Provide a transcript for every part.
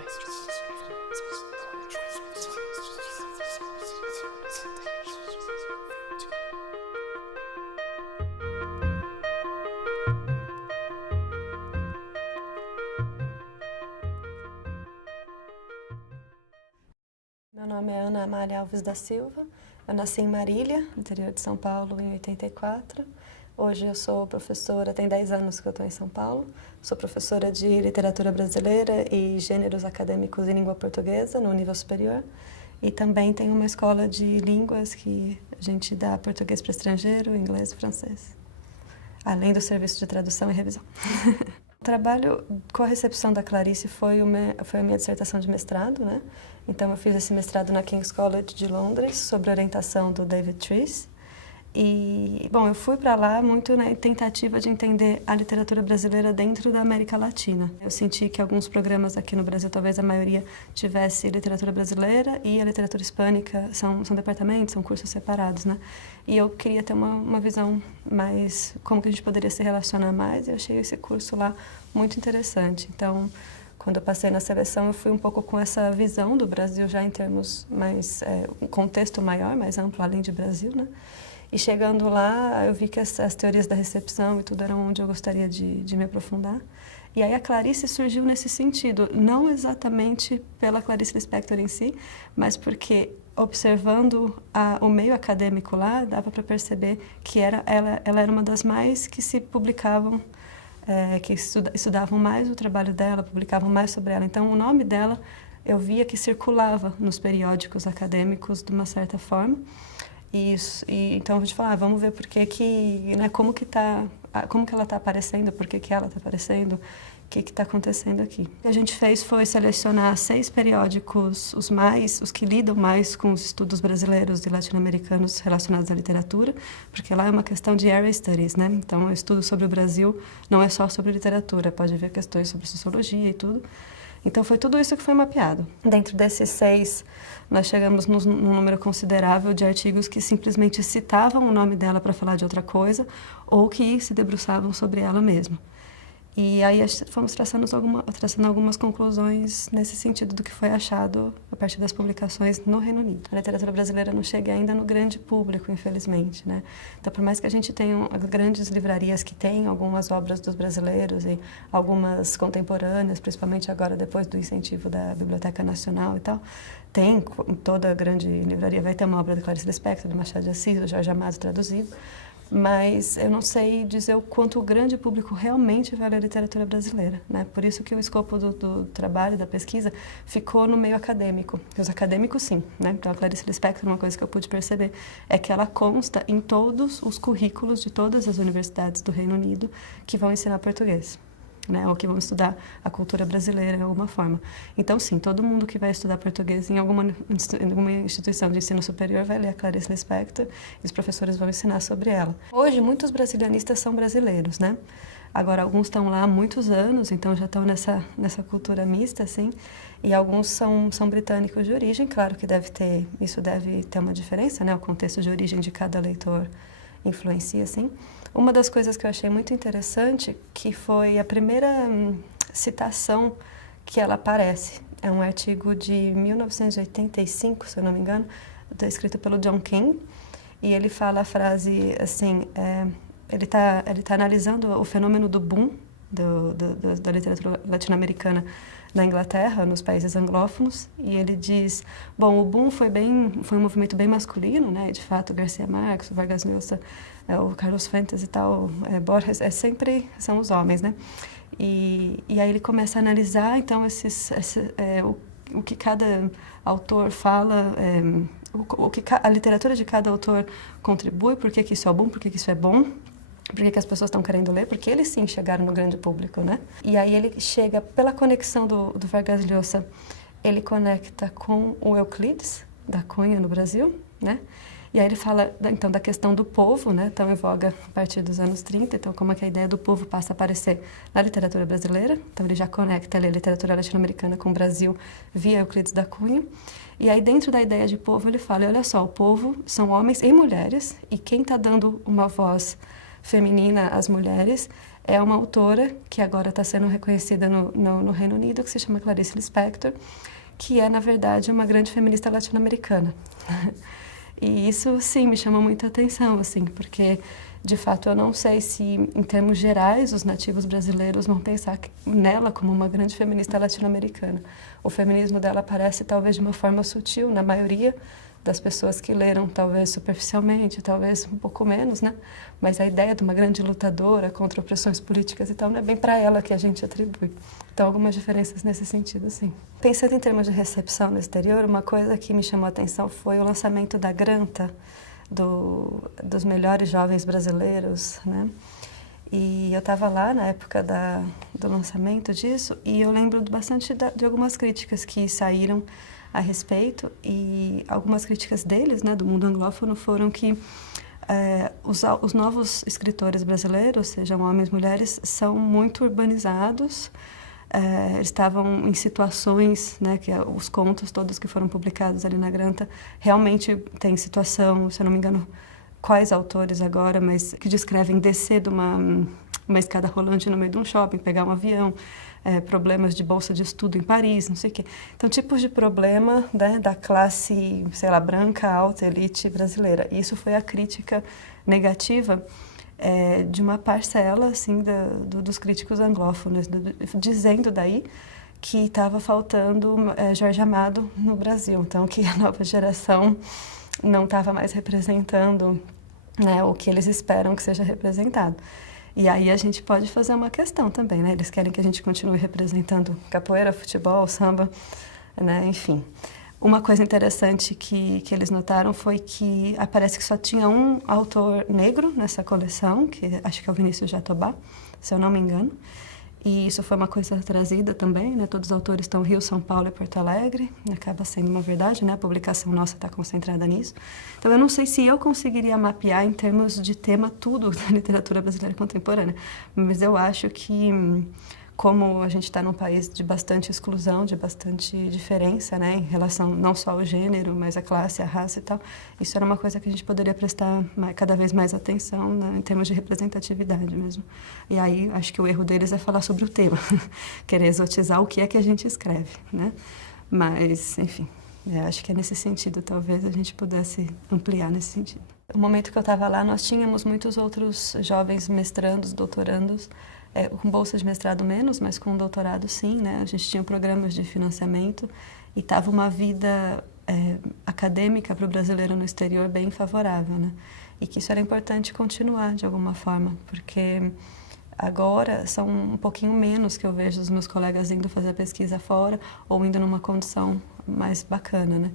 Meu nome é Ana Amália Alves da Silva, eu nasci em Marília, interior de São Paulo, em 84. Hoje eu sou professora, tem 10 anos que eu estou em São Paulo, sou professora de literatura brasileira e gêneros acadêmicos em língua portuguesa no nível superior. E também tenho uma escola de línguas que a gente dá português para estrangeiro, inglês e francês, além do serviço de tradução e revisão. O trabalho com a recepção da Clarice foi a minha dissertação de mestrado, né? Então eu fiz esse mestrado na King's College de Londres, sob a orientação do David Trees. E, bom, eu fui para lá muito na tentativa de entender a literatura brasileira dentro da América Latina. Eu senti que alguns programas aqui no Brasil, talvez a maioria tivesse literatura brasileira e a literatura hispânica, são departamentos, são cursos separados, né? E eu queria ter uma visão mais, como que a gente poderia se relacionar mais, e eu achei esse curso lá muito interessante. Então, quando eu passei na seleção, eu fui um pouco com essa visão do Brasil já em termos mais, um contexto maior, mais amplo, além de Brasil, né? E chegando lá, eu vi que as teorias da recepção e tudo eram onde eu gostaria de me aprofundar. E aí a Clarice surgiu nesse sentido, não exatamente pela Clarice Lispector em si, mas porque observando o meio acadêmico lá, dava para perceber que ela era uma das mais que se publicavam, que estudavam mais o trabalho dela, publicavam mais sobre ela. Então o nome dela eu via que circulava nos periódicos acadêmicos de uma certa forma. E então a gente falou, vamos ver por que, né, como que ela está aparecendo, por que ela está aparecendo, o que está acontecendo aqui. O que a gente fez foi selecionar 6 periódicos, os que lidam mais com os estudos brasileiros e latino-americanos relacionados à literatura, porque lá é uma questão de area studies, né? Então o estudo sobre o Brasil não é só sobre literatura, pode haver questões sobre sociologia e tudo. Então, foi tudo isso que foi mapeado. Dentro desses 6, nós chegamos num número considerável de artigos que simplesmente citavam o nome dela para falar de outra coisa ou que se debruçavam sobre ela mesma. E aí fomos traçando algumas conclusões nesse sentido do que foi achado a partir das publicações no Reino Unido. A literatura brasileira não chega ainda no grande público, infelizmente, né? Então, por mais que a gente tenha grandes livrarias que têm algumas obras dos brasileiros e algumas contemporâneas, principalmente agora depois do incentivo da Biblioteca Nacional e tal, toda grande livraria vai ter uma obra de Clarice Lispector, de Machado de Assis, do Jorge Amado traduzido. Mas eu não sei dizer o quanto o grande público realmente vai ler a literatura brasileira, né? Por isso que o escopo do trabalho, da pesquisa, ficou no meio acadêmico. Os acadêmicos, sim, né? Então, a Clarice Lispector, uma coisa que eu pude perceber é que ela consta em todos os currículos de todas as universidades do Reino Unido que vão ensinar português, né, ou que vão estudar a cultura brasileira de alguma forma. Então, sim, todo mundo que vai estudar português em alguma instituição de ensino superior vai ler a Clarice Lispector e os professores vão ensinar sobre ela. Hoje, muitos brasilianistas são brasileiros, né? Agora, alguns estão lá há muitos anos, então já estão nessa cultura mista, assim, e alguns são britânicos de origem. Claro que isso deve ter uma diferença, né? O contexto de origem de cada leitor influencia, assim. Uma das coisas que eu achei muito interessante, que foi a primeira citação que ela aparece. É um artigo de 1985, se eu não me engano, escrito pelo John King, e ele fala a frase assim, ele tá analisando o fenômeno do boom da literatura latino-americana na Inglaterra, nos países anglófonos, e ele diz, bom, o boom foi um movimento bem masculino, né? De fato, Garcia Marques, Vargas Llosa, o Carlos Fuentes e tal, Borges, sempre são os homens, né? E aí ele começa a analisar, então, o que cada autor fala, o que a literatura de cada autor contribui, por que isso é bom, por que isso é bom, por que as pessoas estão querendo ler, porque eles sim chegaram no grande público, né? E aí ele chega, pela conexão do Vargas Llosa, ele conecta com o Euclides, da Cunha, no Brasil, né? E aí ele fala, então, da questão do povo, né? Tão em voga a partir dos anos 30, então como é que a ideia do povo passa a aparecer na literatura brasileira. Então ele já conecta ali a literatura latino-americana com o Brasil via Euclides da Cunha. E aí dentro da ideia de povo ele fala, olha só, o povo são homens e mulheres, e quem está dando uma voz feminina às mulheres é uma autora que agora está sendo reconhecida no Reino Unido, que se chama Clarice Lispector, que é, na verdade, uma grande feminista latino-americana. E isso, sim, me chamou muita atenção, assim, porque, de fato, eu não sei se, em termos gerais, os nativos brasileiros vão pensar nela como uma grande feminista latino-americana. O feminismo dela aparece, talvez, de uma forma sutil, na maioria das pessoas que leram, talvez superficialmente, talvez um pouco menos, né? Mas a ideia de uma grande lutadora contra opressões políticas e tal, não é bem para ela que a gente atribui. Então, algumas diferenças nesse sentido, sim. Pensando em termos de recepção no exterior, uma coisa que me chamou a atenção foi o lançamento da Granta, dos melhores jovens brasileiros, né? E eu estava lá na época do lançamento disso e eu lembro bastante de algumas críticas que saíram a respeito, e algumas críticas deles, né, do mundo anglófono, foram que os novos escritores brasileiros, sejam homens ou mulheres, são muito urbanizados. Eles estavam em situações, né, que os contos todos que foram publicados ali na Granta realmente tem situação, se eu não me engano, quais autores agora, mas que descrevem descer de uma escada rolante no meio de um shopping, pegar um avião, problemas de bolsa de estudo em Paris, não sei o quê. Então, tipos de problema, né, da classe, sei lá, branca, alta, elite brasileira. E isso foi a crítica negativa de uma parcela, assim, dos críticos anglófonos, dizendo daí que estava faltando Jorge Amado no Brasil. Então, que a nova geração não estava mais representando, né, o que eles esperam que seja representado. E aí a gente pode fazer uma questão também, né? Eles querem que a gente continue representando capoeira, futebol, samba, né? Enfim. Uma coisa interessante que eles notaram foi que parece que só tinha um autor negro nessa coleção, que acho que é o Vinícius Jatobá, se eu não me engano. E isso foi uma coisa trazida também, né? Todos os autores estão Rio, São Paulo e Porto Alegre. Acaba sendo uma verdade, né? A publicação nossa está concentrada nisso. Então, eu não sei se eu conseguiria mapear em termos de tema tudo da literatura brasileira contemporânea. Mas eu acho que, como a gente está num país de bastante exclusão, de bastante diferença, né? Em relação não só ao gênero, mas à classe, à raça e tal, isso era uma coisa que a gente poderia prestar cada vez mais atenção, né? Em termos de representatividade mesmo. E aí, acho que o erro deles é falar sobre o tema, querer exotizar o que é que a gente escreve, né? Mas, enfim, acho que é nesse sentido, talvez a gente pudesse ampliar nesse sentido. No momento que eu estava lá, nós tínhamos muitos outros jovens mestrandos, doutorandos, com bolsa de mestrado menos, mas com doutorado sim, né? A gente tinha programas de financiamento e estava uma vida acadêmica para o brasileiro no exterior bem favorável, né? E que isso era importante continuar de alguma forma, porque agora são um pouquinho menos que eu vejo os meus colegas indo fazer pesquisa fora ou indo numa condição mais bacana, né?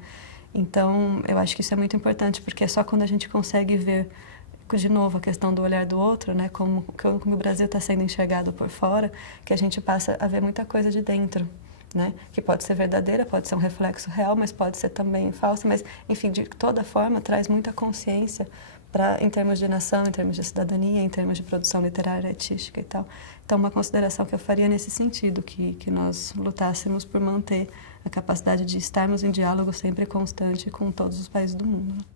Então, eu acho que isso é muito importante, porque é só quando a gente consegue ver, de novo, a questão do olhar do outro, né? Como o Brasil está sendo enxergado por fora, que a gente passa a ver muita coisa de dentro, né? Que pode ser verdadeira, pode ser um reflexo real, mas pode ser também falsa, mas, enfim, de toda forma, traz muita consciência em termos de nação, em termos de cidadania, em termos de produção literária, artística e tal. Então, uma consideração que eu faria nesse sentido, que nós lutássemos por manter a capacidade de estarmos em diálogo sempre constante com todos os países do mundo.